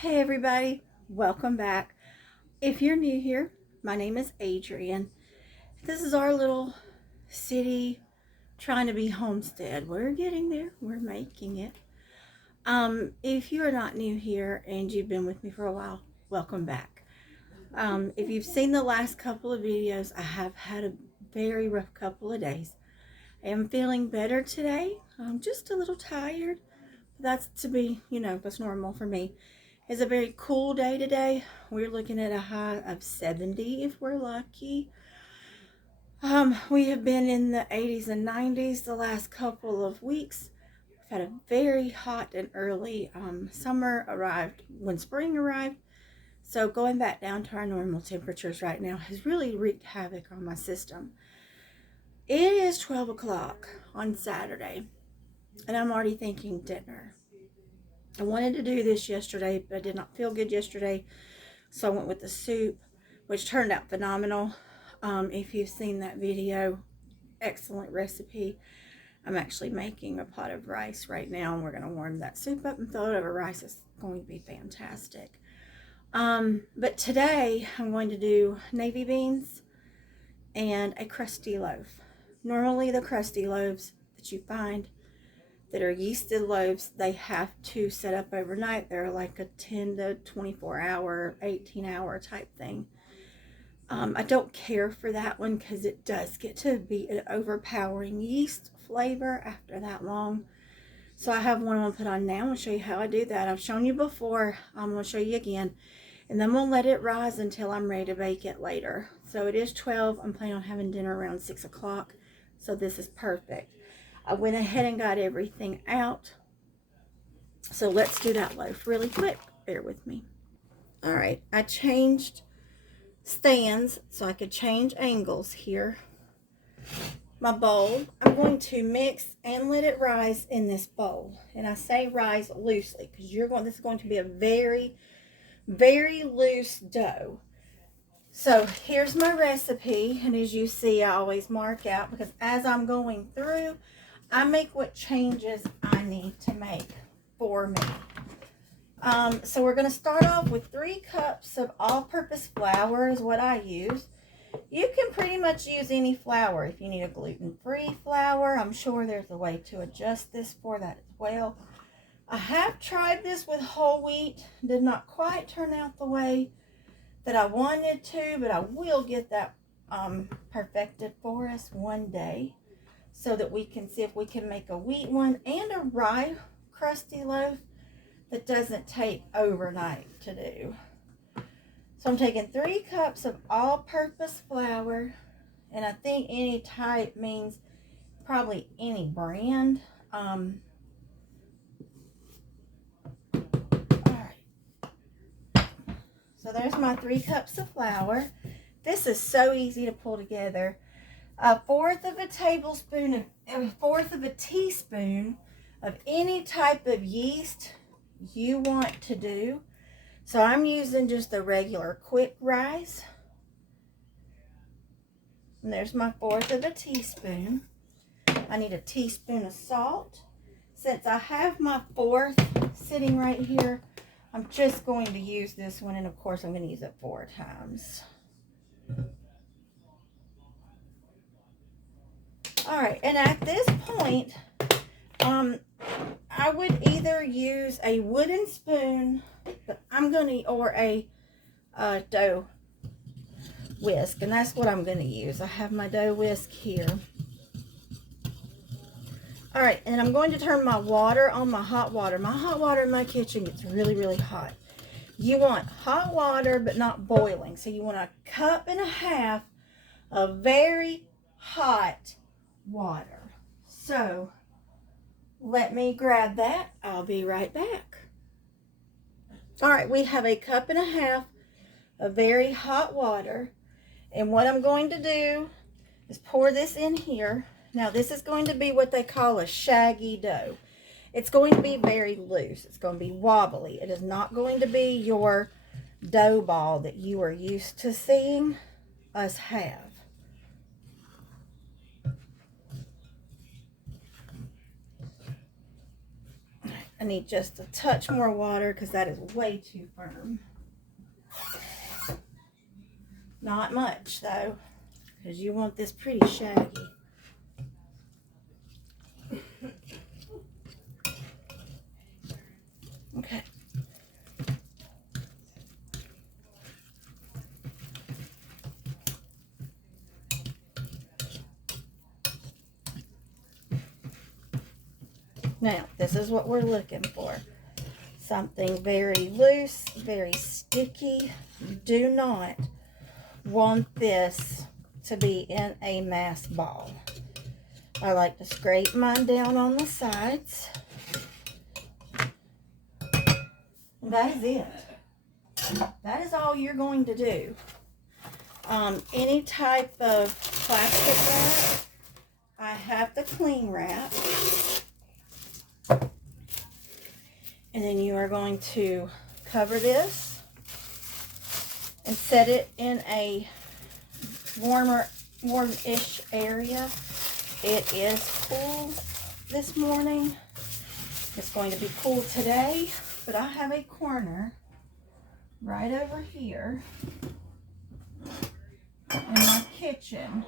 Hey everybody, welcome back. If you're new here, my name is Adrian. This is our little city trying to be homestead. We're getting there, we're making it. If you are not new here and you've been with me for a while, welcome back. If you've seen the last couple of videos, I have had a very rough couple of days. I am feeling better today. I'm just a little tired. That's that's normal for me. It's a very cool day today. We're looking at a high of 70 if we're lucky. We have been in the 80s and 90s the last couple of weeks. We've had a very hot and early summer arrived when spring arrived. So going back down to our normal temperatures right now has really wreaked havoc on my system. It is 12 o'clock on Saturday, and I'm already thinking dinner. I wanted to do this yesterday, but I did not feel good yesterday, so I went with the soup, which turned out phenomenal. If you've seen that video, excellent recipe. I'm actually making a pot of rice right now, and we're going to warm that soup up and throw it over rice. It's going to be fantastic. But today, I'm going to do navy beans and a crusty loaf. Normally, the crusty loaves that you find that are yeasted loaves, they have to set up overnight. They're like a 10 to 24 hour, 18 hour type thing. I don't care for that one because it does get to be an overpowering yeast flavor after that long. So I have one I'm going to put on now. I'm going to show you how I do that. I've shown you before. I'm going to show you again. And then I'm going to let it rise until I'm ready to bake it later. So it is 12. I'm planning on having dinner around 6 o'clock. So this is perfect. I went ahead and got everything out. So let's do that loaf really quick. Bear with me. All right, I changed stands so I could change angles here. My bowl, I'm going to mix and let it rise in this bowl. And I say rise loosely because this is going to be a very, very loose dough. So here's my recipe, and as you see, I always mark out because as I'm going through, I make what changes I need to make for me. So we're going to start off with 3 cups of all-purpose flour is what I use. You can pretty much use any flour. If you need a gluten-free flour, I'm sure there's a way to adjust this for that as well. I have tried this with whole wheat. Did not quite turn out the way that I wanted to, but I will get that perfected for us one day so that we can see if we can make a wheat one and a rye crusty loaf that doesn't take overnight to do. So I'm taking 3 cups of all-purpose flour, and I think any type means probably any brand. All right. So there's my 3 cups of flour. This is so easy to pull together. A fourth of a teaspoon of any type of yeast you want to do. So I'm using just the regular quick rise. And there's my fourth of a teaspoon. I need a teaspoon of salt. Since I have my fourth sitting right here, I'm just going to use this one, and of course I'm going to use it 4 times. Alright, and at this point, I would either use a wooden spoon, but or a dough whisk, and that's what I'm going to use. I have my dough whisk here. All right, and I'm going to turn my water on my hot water. My hot water in my kitchen gets really, really hot. You want hot water, but not boiling. So you want 1.5 cups of very hot water. So let me grab that. I'll be right back. All right, we have 1.5 cups of very hot water. And what I'm going to do is pour this in here. Now, this is going to be what they call a shaggy dough. It's going to be very loose. It's going to be wobbly. It is not going to be your dough ball that you are used to seeing us have. I need just a touch more water because that is way too firm. Not much though, because you want this pretty shaggy. Okay. Now, this is what we're looking for. Something very loose, very sticky. You do not want this to be in a mass ball. I like to scrape mine down on the sides. And that is it. That is all you're going to do. Any type of plastic wrap, I have the cling wrap. And then you are going to cover this and set it in a warm-ish area. It is cool this morning. It's going to be cool today, but I have a corner right over here in my kitchen.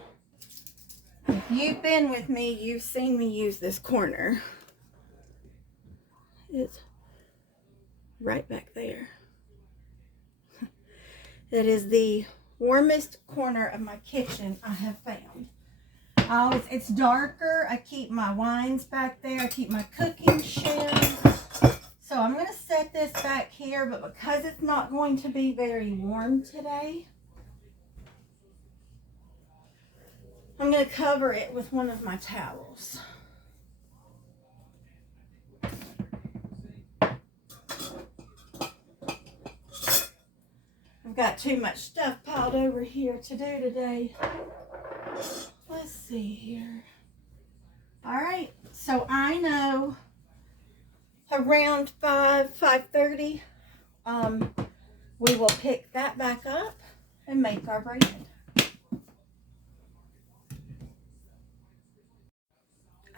If you've been with me, you've seen me use this corner. It's right back there. That is the warmest corner of my kitchen I have found. It's darker. I keep my wines back there. I keep my cooking shelves. So I'm going to set this back here, but because it's not going to be very warm today, I'm going to cover it with one of my towels. I've got too much stuff piled over here to do today. Let's see here. All right, so I know around 5:30, we will pick that back up and make our bread.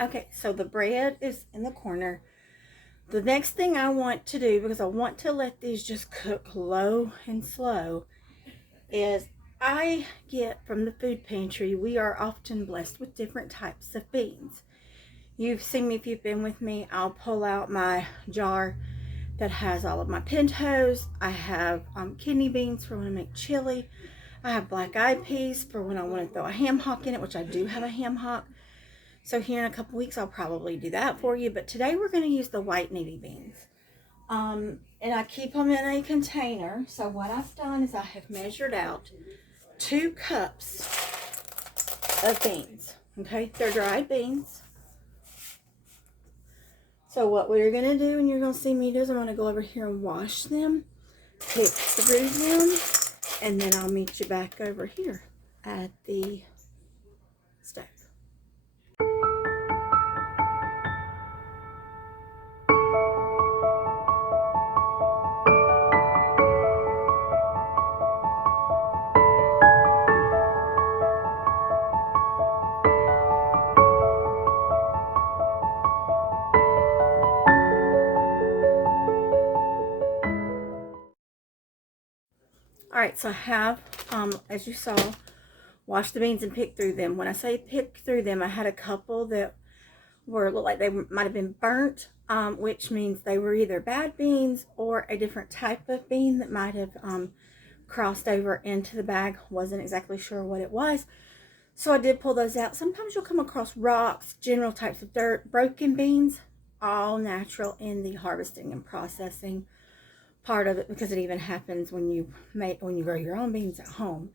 Okay, so the bread is in the corner. The next thing I want to do, because I want to let these just cook low and slow, is I get from the food pantry, we are often blessed with different types of beans. You've seen me, if you've been with me, I'll pull out my jar that has all of my pintos. I have kidney beans for when I make chili. I have black eyed peas for when I want to throw a ham hock in it, which I do have a ham hock. So here in a couple weeks, I'll probably do that for you. But today we're going to use the white navy beans. And I keep them in a container. So what I've done is I have measured out 2 cups of beans. Okay, they're dried beans. So what we're going to do, and you're going to see me do, is I'm going to go over here and wash them, pick through them, and then I'll meet you back over here at the stove. All right, so I have, as you saw, washed the beans and picked through them. When I say pick through them, I had a couple that looked like they might have been burnt, which means they were either bad beans or a different type of bean that might have crossed over into the bag. Wasn't exactly sure what it was. So I did pull those out. Sometimes you'll come across rocks, general types of dirt, broken beans, all natural in the harvesting and processing part of it, because it even happens when you grow your own beans at home.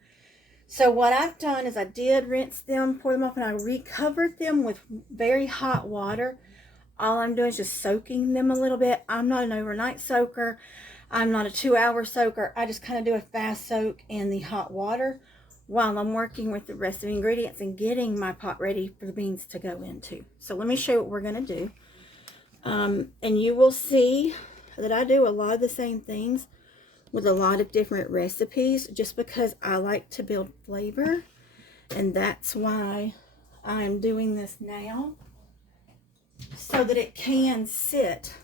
So what I've done is I did rinse them, pour them off, and I recovered them with very hot water. All I'm doing is just soaking them a little bit. I'm not an overnight soaker. I'm not a 2-hour soaker. I just kind of do a fast soak in the hot water while I'm working with the rest of the ingredients and getting my pot ready for the beans to go into. So let me show you what we're going to do. And you will see that I do a lot of the same things with a lot of different recipes, just because I like to build flavor, and that's why I'm doing this now, so that it can sit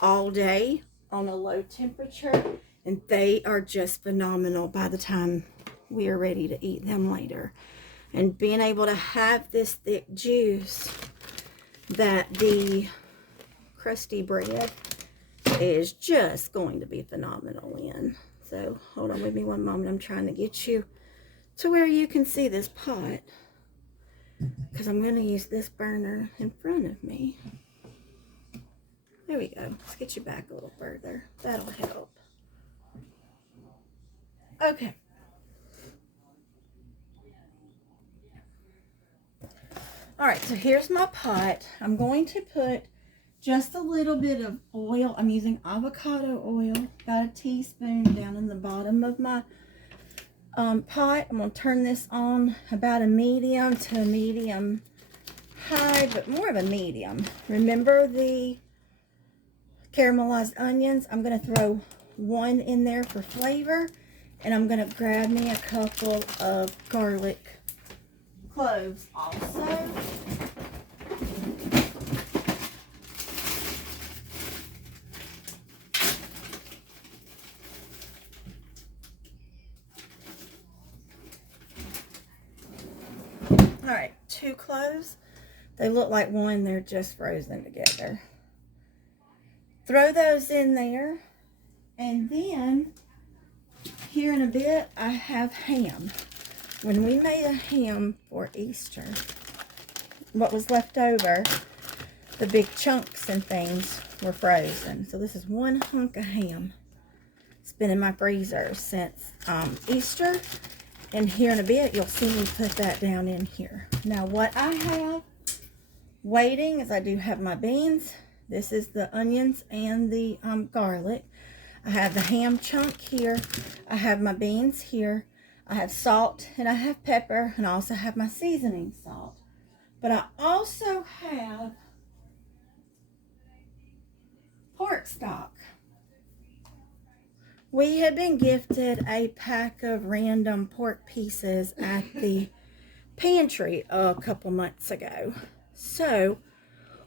all day on a low temperature, and they are just phenomenal by the time we are ready to eat them later. And being able to have this thick juice that the crusty bread is just going to be phenomenal in. So hold on with me one moment. I'm trying to get you to where you can see this pot, because I'm going to use this burner in front of me. There we go. Let's get you back a little further. That'll help. Okay. All right, so here's my pot. I'm going to put just a little bit of oil. I'm using avocado oil, about a teaspoon down in the bottom of my pot. I'm going to turn this on about a medium to a medium high, but more of a medium. Remember the caramelized onions? I'm going to throw one in there for flavor, and I'm going to grab me a couple of garlic cloves also. All right, 2 cloves. They look like one, they're just frozen together. Throw those in there, and then here in a bit I have ham. When we made a ham for Easter, what was left over, the big chunks and things were frozen. So this is one hunk of ham. It's been in my freezer since Easter. And here in a bit, you'll see me put that down in here. Now, what I have waiting is I do have my beans. This is the onions and the garlic. I have the ham chunk here. I have my beans here. I have salt and I have pepper, and I also have my seasoning salt. But I also have pork stock. We had been gifted a pack of random pork pieces at the pantry a couple months ago. So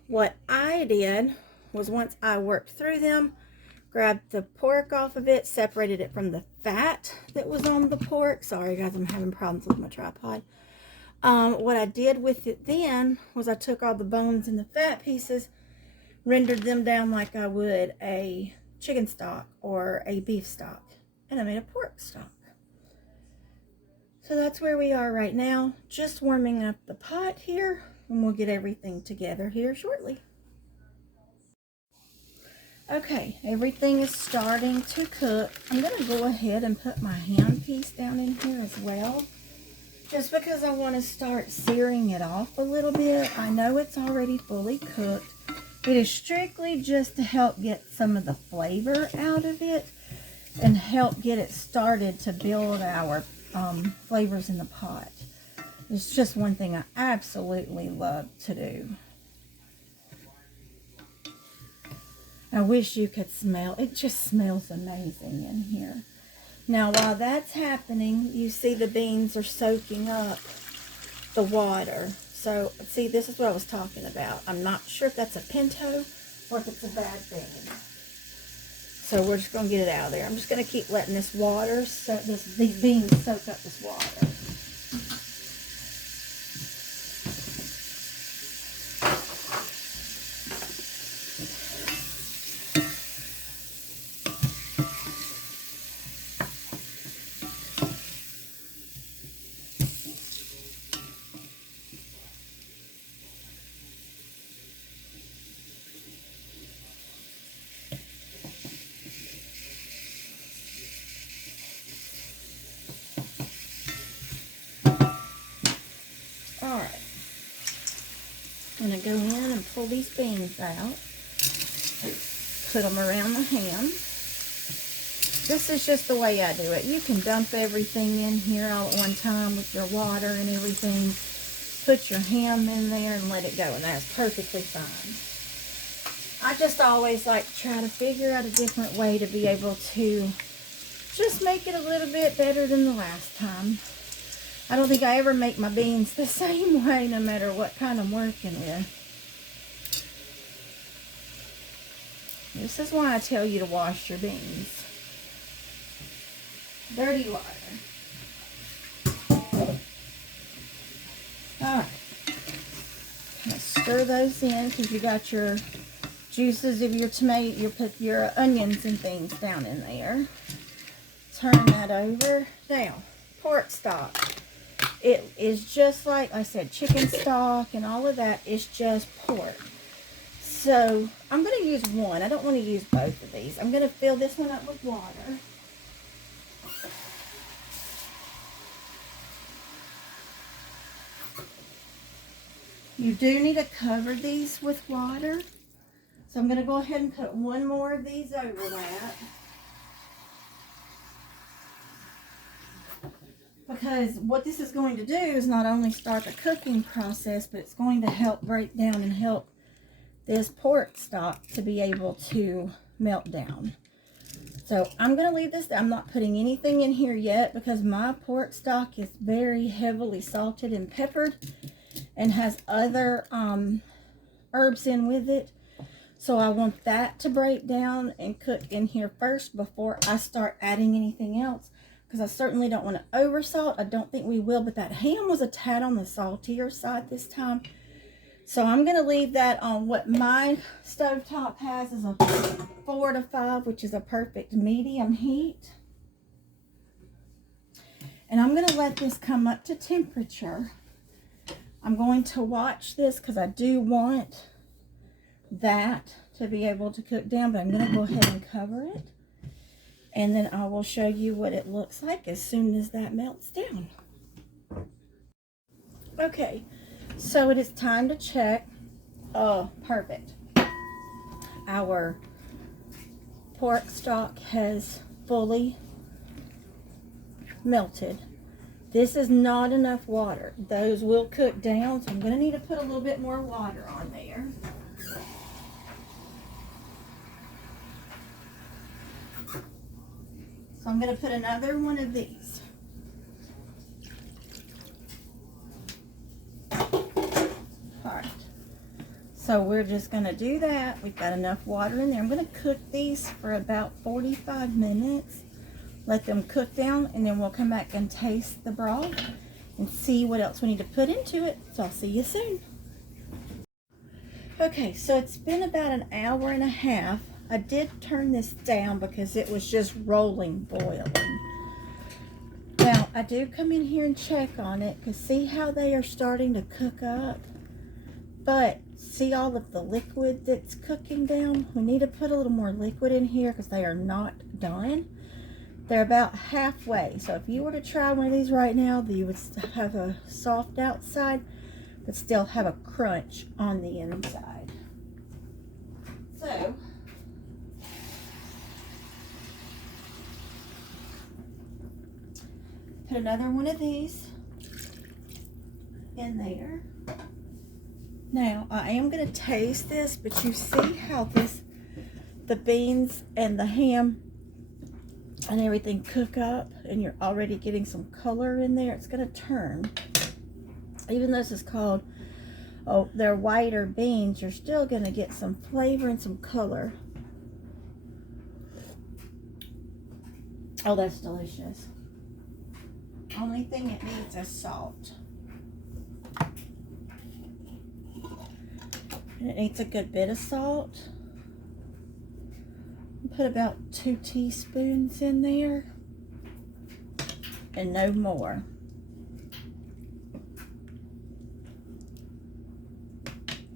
what I did was, once I worked through them, grabbed the pork off of it, separated it from the fat that was on the pork. Sorry guys, I'm having problems with my tripod. What I did with it then was I took all the bones and the fat pieces, rendered them down like I would a chicken stock or a beef stock, and I made a pork stock. So that's where we are right now, just warming up the pot here, and we'll get everything together here shortly. Okay, everything is starting to cook. I'm going to go ahead and put my ham piece down in here as well, just because I want to start searing it off a little bit. I know it's already fully cooked. It is strictly just to help get some of the flavor out of it and help get it started to build our flavors in the pot. It's just one thing I absolutely love to do. I wish you could smell. It just smells amazing in here. Now, while that's happening, you see the beans are soaking up the water. So, see, this is what I was talking about. I'm not sure if that's a pinto or if it's a bad bean. So we're just going to get it out of there. I'm just going to keep letting this water, these beans soak up this water. Alright, I'm going to go in and pull these beans out, put them around the ham. This is just the way I do it. You can dump everything in here all at one time with your water and everything. Put your ham in there and let it go, and that's perfectly fine. I just always like to try to figure out a different way to be able to just make it a little bit better than the last time. I don't think I ever make my beans the same way, no matter what kind I'm working with. This is why I tell you to wash your beans. Dirty water. Alright. Stir those in because you got your juices of your tomato, you put your onions and things down in there. Turn that over. Now, pork stock. It is just like I said, chicken stock and all of that is just pork. So, I'm going to use one. I don't want to use both of these. I'm going to fill this one up with water. You do need to cover these with water. So I'm going to go ahead and put one more of these over that. Because what this is going to do is not only start the cooking process, but it's going to help break down and help this pork stock to be able to melt down. So I'm going to leave this. I'm not putting anything in here yet because my pork stock is very heavily salted and peppered and has other herbs in with it. So I want that to break down and cook in here first before I start adding anything else. Because I certainly don't want to oversalt. I don't think we will, but that ham was a tad on the saltier side this time. So I'm going to leave that on what my stovetop has is a 4 to 5, which is a perfect medium heat. And I'm going to let this come up to temperature. I'm going to watch this because I do want that to be able to cook down, but I'm going to go ahead and cover it. And then I will show you what it looks like as soon as that melts down. Okay, so it is time to check. Oh, perfect. Our pork stock has fully melted. This is not enough water. Those will cook down, so I'm going to need to put a little bit more water on there. So I'm going to put another one of these. Alright. So we're just going to do that. We've got enough water in there. I'm going to cook these for about 45 minutes. Let them cook down, and then we'll come back and taste the broth and see what else we need to put into it. So I'll see you soon. Okay, so it's been about an hour and a half. I did turn this down because it was just rolling, boiling. Now, I do come in here and check on it because see how they are starting to cook up? But see all of the liquid that's cooking down? We need to put a little more liquid in here because they are not done. They're about halfway. So if you were to try one of these right now, you would have a soft outside, but still have a crunch on the inside. So, put another one of these in there. Now, I am going to taste this, but you see how the beans and the ham and everything cook up, and you're already getting some color in there. It's going to turn. Even though this is called, oh, they're whiter beans, you're still going to get some flavor and some color. Oh, that's delicious. Only thing it needs is salt. And it needs a good bit of salt. Put about 2 teaspoons in there and no more.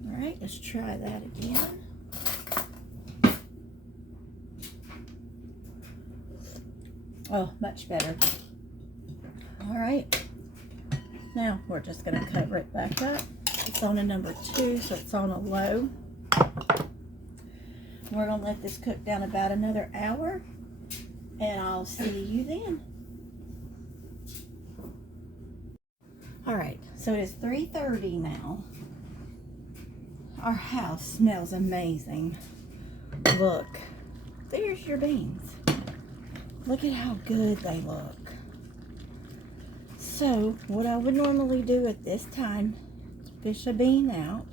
All right, let's try that again. Oh, much better. All right, now we're just going to cover it back up. It's on a number 2, so it's on a low. We're going to let this cook down about another hour, and I'll see you then. All right, so it is 3:30 now. Our house smells amazing. Look, there's your beans. Look at how good they look. So, what I would normally do at this time is fish a bean out.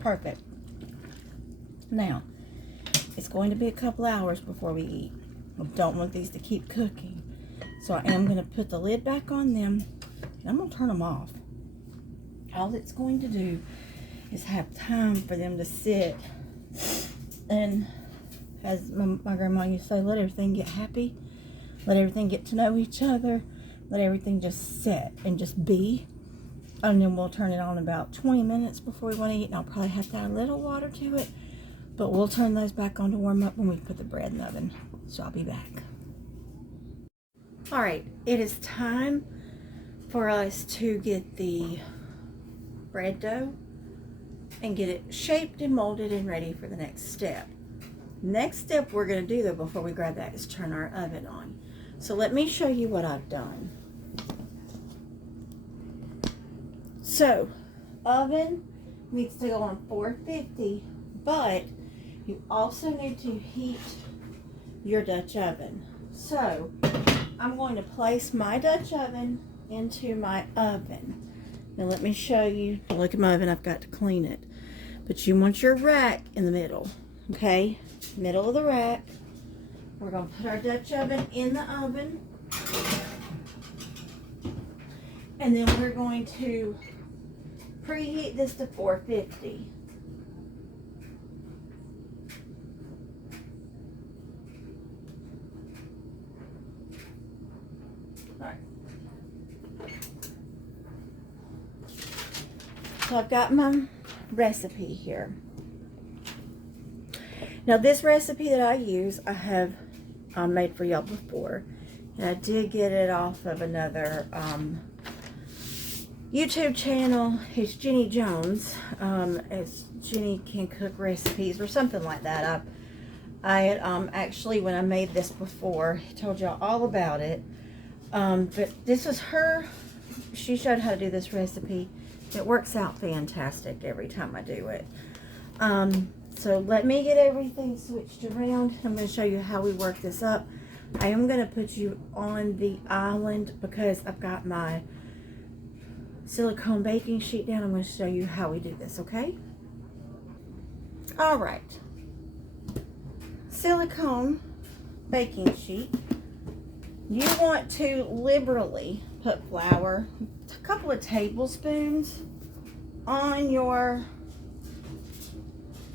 Perfect. Now, it's going to be a couple hours before we eat. I don't want these to keep cooking. So I am going to put the lid back on them, and I'm going to turn them off. All it's going to do is have time for them to sit, and as my grandma used to say, let everything get happy, let everything get to know each other, let everything just sit and just be. And then we'll turn it on about 20 minutes before we want to eat, and I'll probably have to add a little water to it, but we'll turn those back on to warm up when we put the bread in the oven. So I'll be back. All right, it is time for us to get the bread dough and get it shaped and molded and ready for the next step. Next step we're going to do though before we grab that is turn our oven on. So let me show you what I've done. So oven needs to go on 450, but you also need to heat your Dutch oven. So I'm going to place my Dutch oven into my oven. Now let me show you. Look at my oven, I've got to clean it. But you want your rack in the middle, okay? Middle of the rack. We're going to put our Dutch oven in the oven. And then we're going to preheat this to 450. So I've got my recipe here. Now this recipe that I use, I have made for y'all before. And I did get it off of another YouTube channel. It's Jenny Jones. It's Jenny Can Cook Recipes or something like that. I had actually, when I made this before, told y'all all about it. But this was her. She showed how to do this recipe. It works out fantastic every time I do it. So let me get everything switched around. I'm going to show you how we work this up. I am going to put you on the island because I've got my silicone baking sheet down. I'm going to show you how we do this, okay? All right. Silicone baking sheet. You want to liberally put flour, a couple of tablespoons, on your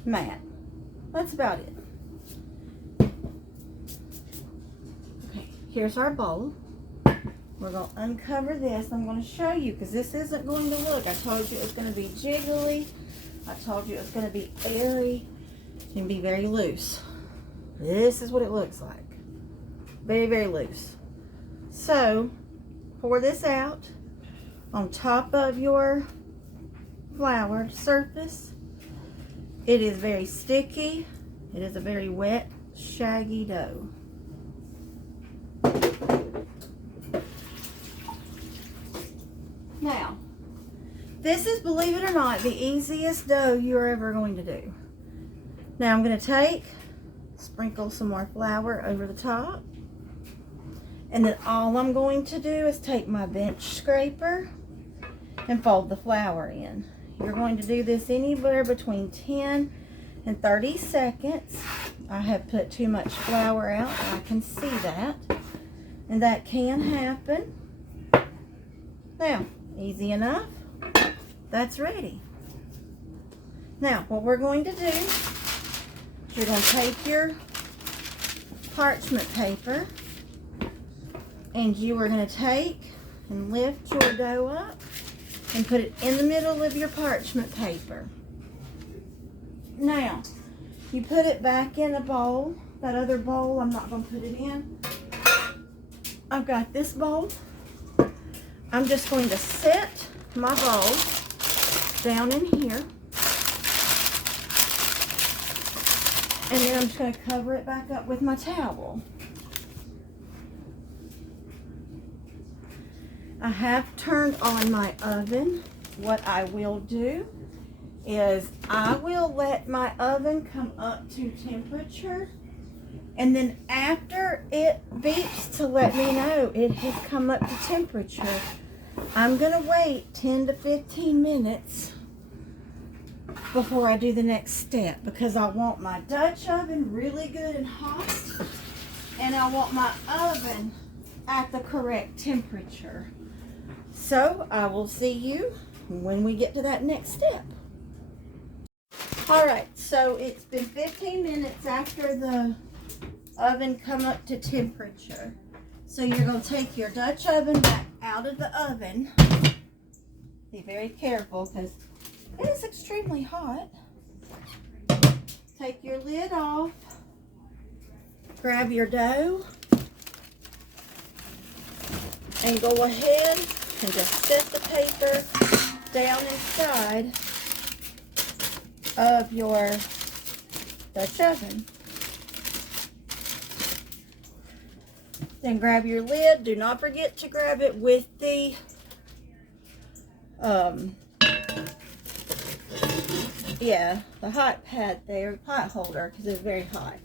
mat. That's about it. Okay, here's our bowl. We're going to uncover this. I'm going to show you because this isn't going to look. I told you it was going to be jiggly. I told you it was going to be airy and be very loose. This is what it looks like. Very, very loose. So, pour this out on top of your flour surface. It is very sticky. It is a very wet, shaggy dough. Now, this is, believe it or not, the easiest dough you're ever going to do. Now I'm going to sprinkle some more flour over the top. And then all I'm going to do is take my bench scraper and fold the flour in. You're going to do this anywhere between 10 and 30 seconds. I have put too much flour out. I can see that. And that can happen. Now, easy enough. That's ready. Now, what we're going to do is you're going to take your parchment paper and you are going to take and lift your dough up and put it in the middle of your parchment paper. Now, you put it back in a bowl. That other bowl, I'm not going to put it in. I've got this bowl. I'm just going to set my bowl down in here. And then I'm just going to cover it back up with my towel. I have turned on my oven. What I will do is I will let my oven come up to temperature, and then after it beeps to let me know it has come up to temperature, I'm going to wait 10 to 15 minutes before I do the next step, because I want my Dutch oven really good and hot, and I want my oven at the correct temperature. So I will see you when we get to that next step. All right, so it's been 15 minutes after the oven come up to temperature. So you're going to take your Dutch oven back out of the oven. Be very careful because it is extremely hot. Take your lid off. Grab your dough. And go ahead and just set the paper down inside of your Dutch oven. Then grab your lid. Do not forget to grab it with the the hot pad there, hot holder, because it's very hot.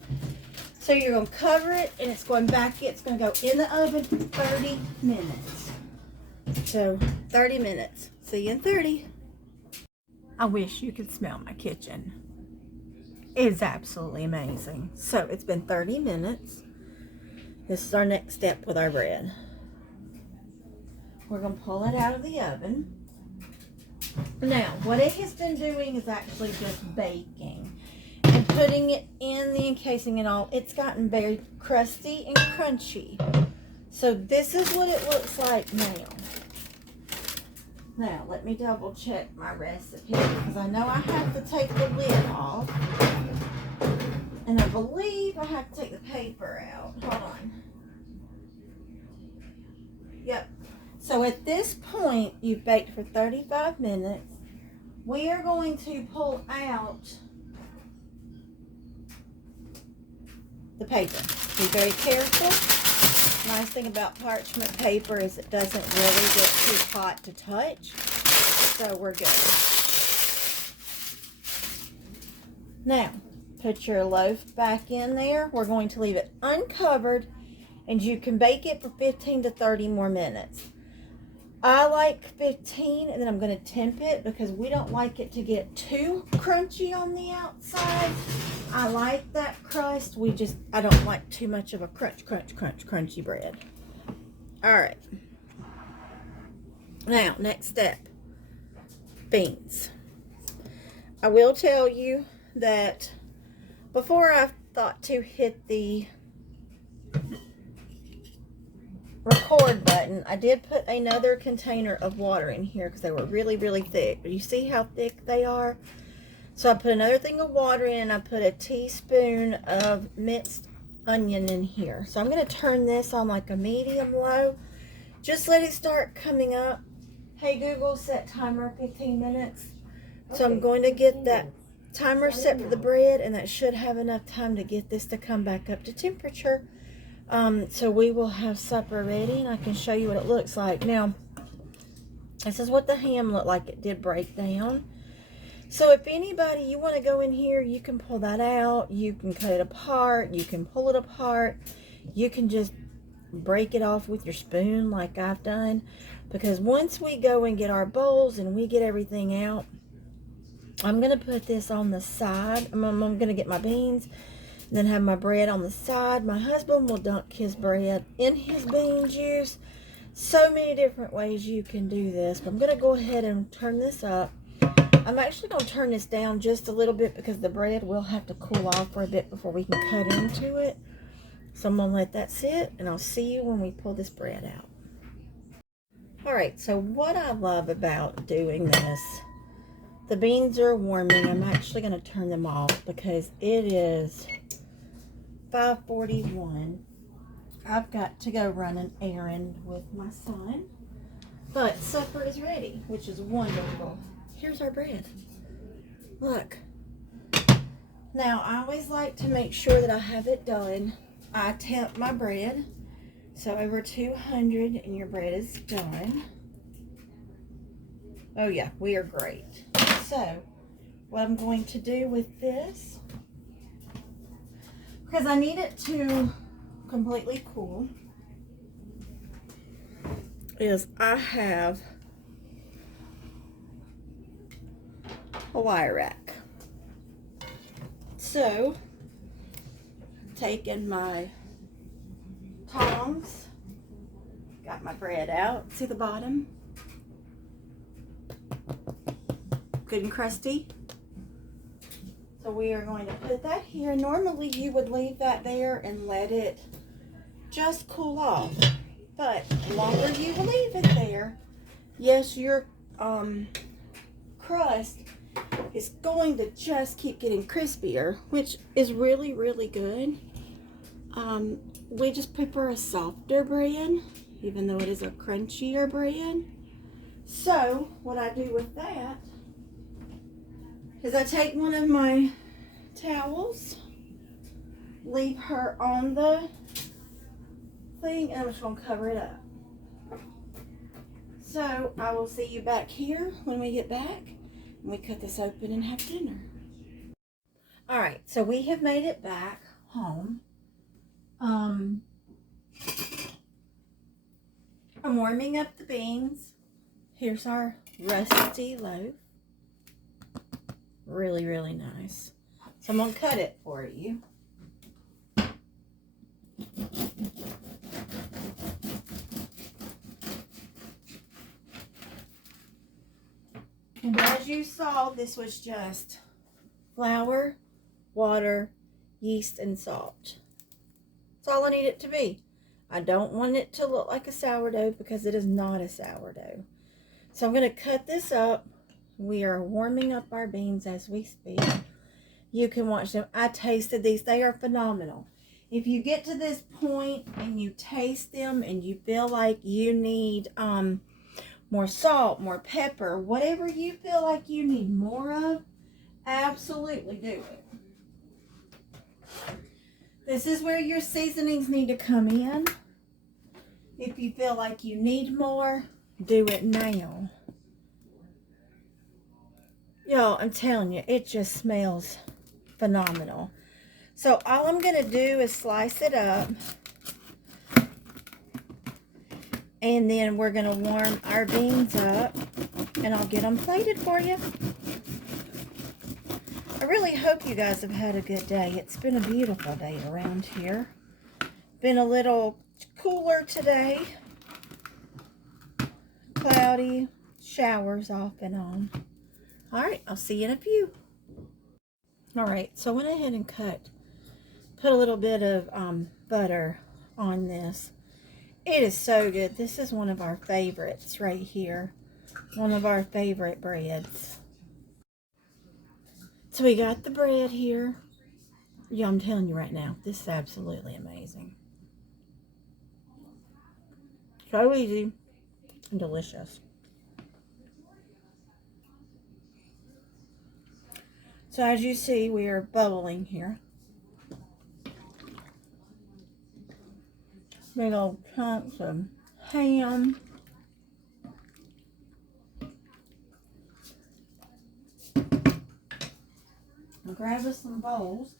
So you're going to cover it, and it's going back. It's going to go in the oven for 30 minutes. So 30 minutes. See you in 30. I wish you could smell my kitchen. It's absolutely amazing. So it's been 30 minutes. This is our next step with our bread. We're going to pull it out of the oven. Now, what it has been doing is actually just baking and putting it in the encasing and all. It's gotten very crusty and crunchy. So this is what it looks like now. Now, let me double check my recipe because I know I have to take the lid off. And I believe I have to take the paper out. Hold on. Yep. So at this point, you've baked for 35 minutes. We are going to pull out the paper. Be very careful. Nice thing about parchment paper is it doesn't really get too hot to touch. So we're good. Now, put your loaf back in there. We're going to leave it uncovered, and you can bake it for 15 to 30 more minutes. I like 15, and then I'm going to temp it because we don't like it to get too crunchy on the outside. I like that crust. I don't like too much of a crunchy bread. All right. Now, next step. Beans. I will tell you that before I thought to hit the record button, I did put another container of water in here because they were really, really thick. But you see how thick they are? So I put another thing of water in. I put a teaspoon of minced onion in here. So I'm going to turn this on like a medium low. Just let it start coming up. Hey Google, set timer 15 minutes. So I'm going to get that timer set for the bread, and that should have enough time to get this to come back up to temperature. So we will have supper ready, and I can show you what it looks like. Now, this is what the ham looked like. It did break down. So if anybody, you want to go in here, you can pull that out. You can cut it apart. You can pull it apart. You can just break it off with your spoon like I've done. Because once we go and get our bowls and we get everything out, I'm going to put this on the side. I'm going to get my beans. Then have my bread on the side. My husband will dunk his bread in his bean juice. So many different ways you can do this. But I'm going to go ahead and turn this up. I'm actually going to turn this down just a little bit because the bread will have to cool off for a bit before we can cut into it. So I'm going to let that sit, and I'll see you when we pull this bread out. Alright, so what I love about doing this, the beans are warming. I'm actually going to turn them off because it is 5:41. I've got to go run an errand with my son. But supper is ready, which is wonderful. Here's our bread. Look. Now, I always like to make sure that I have it done. I temp my bread. So over 200 and your bread is done. Oh yeah, we are great. So, what I'm going to do with this, because I need it to completely cool, is I have a wire rack. So, taking my tongs, got my bread out. See the bottom? Good and crusty. So we are going to put that here. Normally you would leave that there and let it just cool off. But the longer you leave it there, yes, your crust is going to just keep getting crispier, which is really, really good. We just prefer a softer bread, even though it is a crunchier bread. So what I do with that is I take one of my towels, leave her on the thing, and I'm just going to cover it up. So I will see you back here when we get back and we cut this open and have dinner. All right, so we have made it back home. I'm warming up the beans. Here's our rusty loaf. Really, really nice. So I'm going to cut it for you. And as you saw, this was just flour, water, yeast, and salt. That's all I need it to be. I don't want it to look like a sourdough because it is not a sourdough. So I'm going to cut this up. We are warming up our beans as we speak. You can watch them. I tasted these. They are phenomenal. If you get to this point and you taste them and you feel like you need more salt, more pepper, whatever you feel like you need more of, absolutely do it. This is where your seasonings need to come in. If you feel like you need more, do it now. Y'all, I'm telling you, it just smells phenomenal. So all I'm going to do is slice it up. And then we're going to warm our beans up. And I'll get them plated for you. I really hope you guys have had a good day. It's been a beautiful day around here. Been a little cooler today. Cloudy. Showers off and on. Alright, I'll see you in a few. Alright, so I went ahead and put a little bit of butter on this. It is so good. This is one of our favorites right here. One of our favorite breads. So we got the bread here. Yeah, I'm telling you right now, this is absolutely amazing. So easy and delicious. So as you see, we are bubbling here. Big old chunks of ham. And grab us some bowls.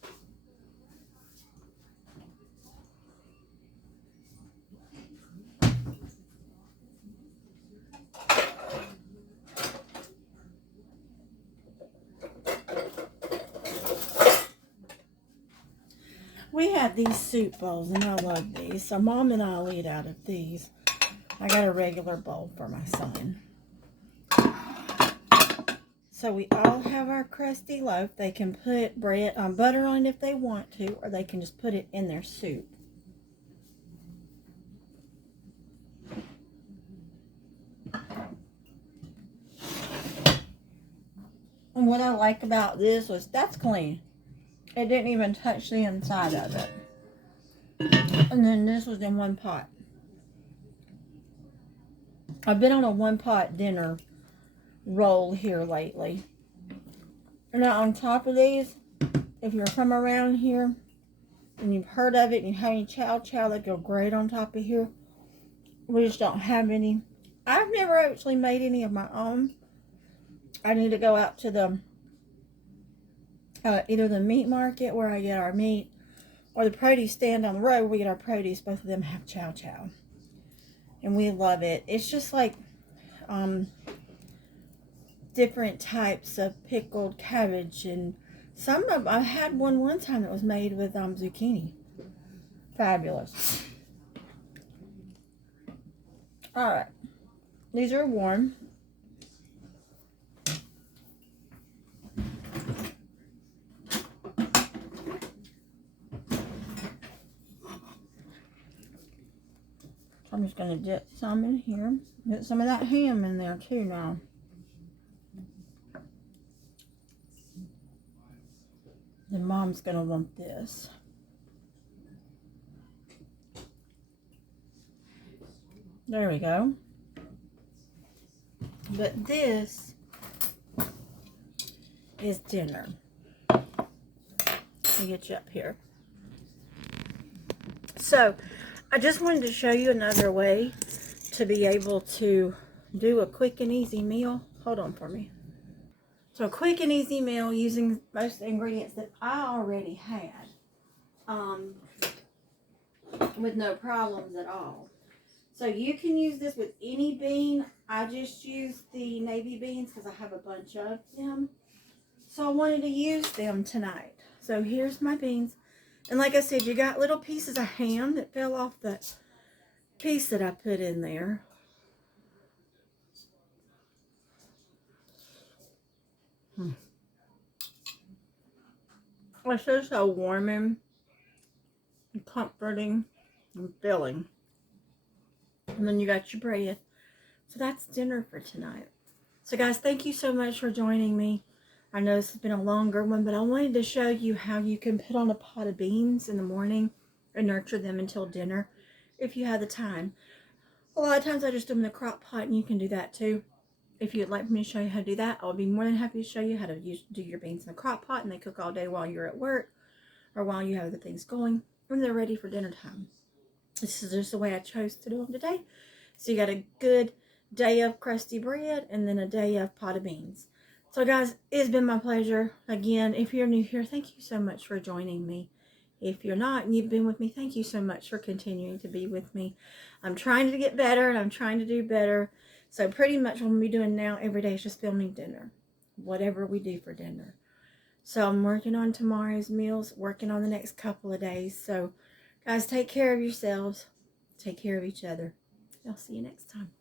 We have these soup bowls, and I love these. So Mom and I'll eat out of these. I got a regular bowl for my son. So we all have our crusty loaf. They can put butter on it if they want to, or they can just put it in their soup. And what I like about this was that's clean. It didn't even touch the inside of it. And then this was in one pot. I've been on a one-pot dinner roll here lately. Now on top of these, if you're from around here and you've heard of it and you have any chow that go great on top of here, we just don't have any. I've never actually made any of my own. I need to go out to the either the meat market where I get our meat or the produce stand on the road where we get our produce. Both of them have chow. And we love it. It's just like different types of pickled cabbage, and I had one time that was made with zucchini. Fabulous. All right, these are warm. I'm just going to dip some in here. Get some of that ham in there too now. Then Mom's going to want this. There we go. But this is dinner. Let me get you up here. So, I just wanted to show you another way to be able to do a quick and easy meal. Hold on for me. So a quick and easy meal using most of the ingredients that I already had, with no problems at all. So you can use this with any bean. I just use the navy beans because I have a bunch of them. So I wanted to use them tonight. So here's my beans. And like I said, you got little pieces of ham that fell off the piece that I put in there. It's just so warming and comforting and filling. And then you got your bread. So that's dinner for tonight. So guys, thank you so much for joining me. I know this has been a longer one, but I wanted to show you how you can put on a pot of beans in the morning and nurture them until dinner if you have the time. A lot of times I just do them in the crock pot, and you can do that too. If you'd like me to show you how to do that, I'll be more than happy to show you how to do your beans in the crock pot, and they cook all day while you're at work or while you have other things going, and they're ready for dinner time. This is just the way I chose to do them today. So you got a good day of crusty bread and then a day of pot of beans. So guys, it's been my pleasure. Again, if you're new here, thank you so much for joining me. If you're not and you've been with me, thank you so much for continuing to be with me. I'm trying to get better and I'm trying to do better. So pretty much what I'm going to be doing now every day is just filming dinner. Whatever we do for dinner. So I'm working on tomorrow's meals, working on the next couple of days. So guys, take care of yourselves. Take care of each other. I'll see you next time.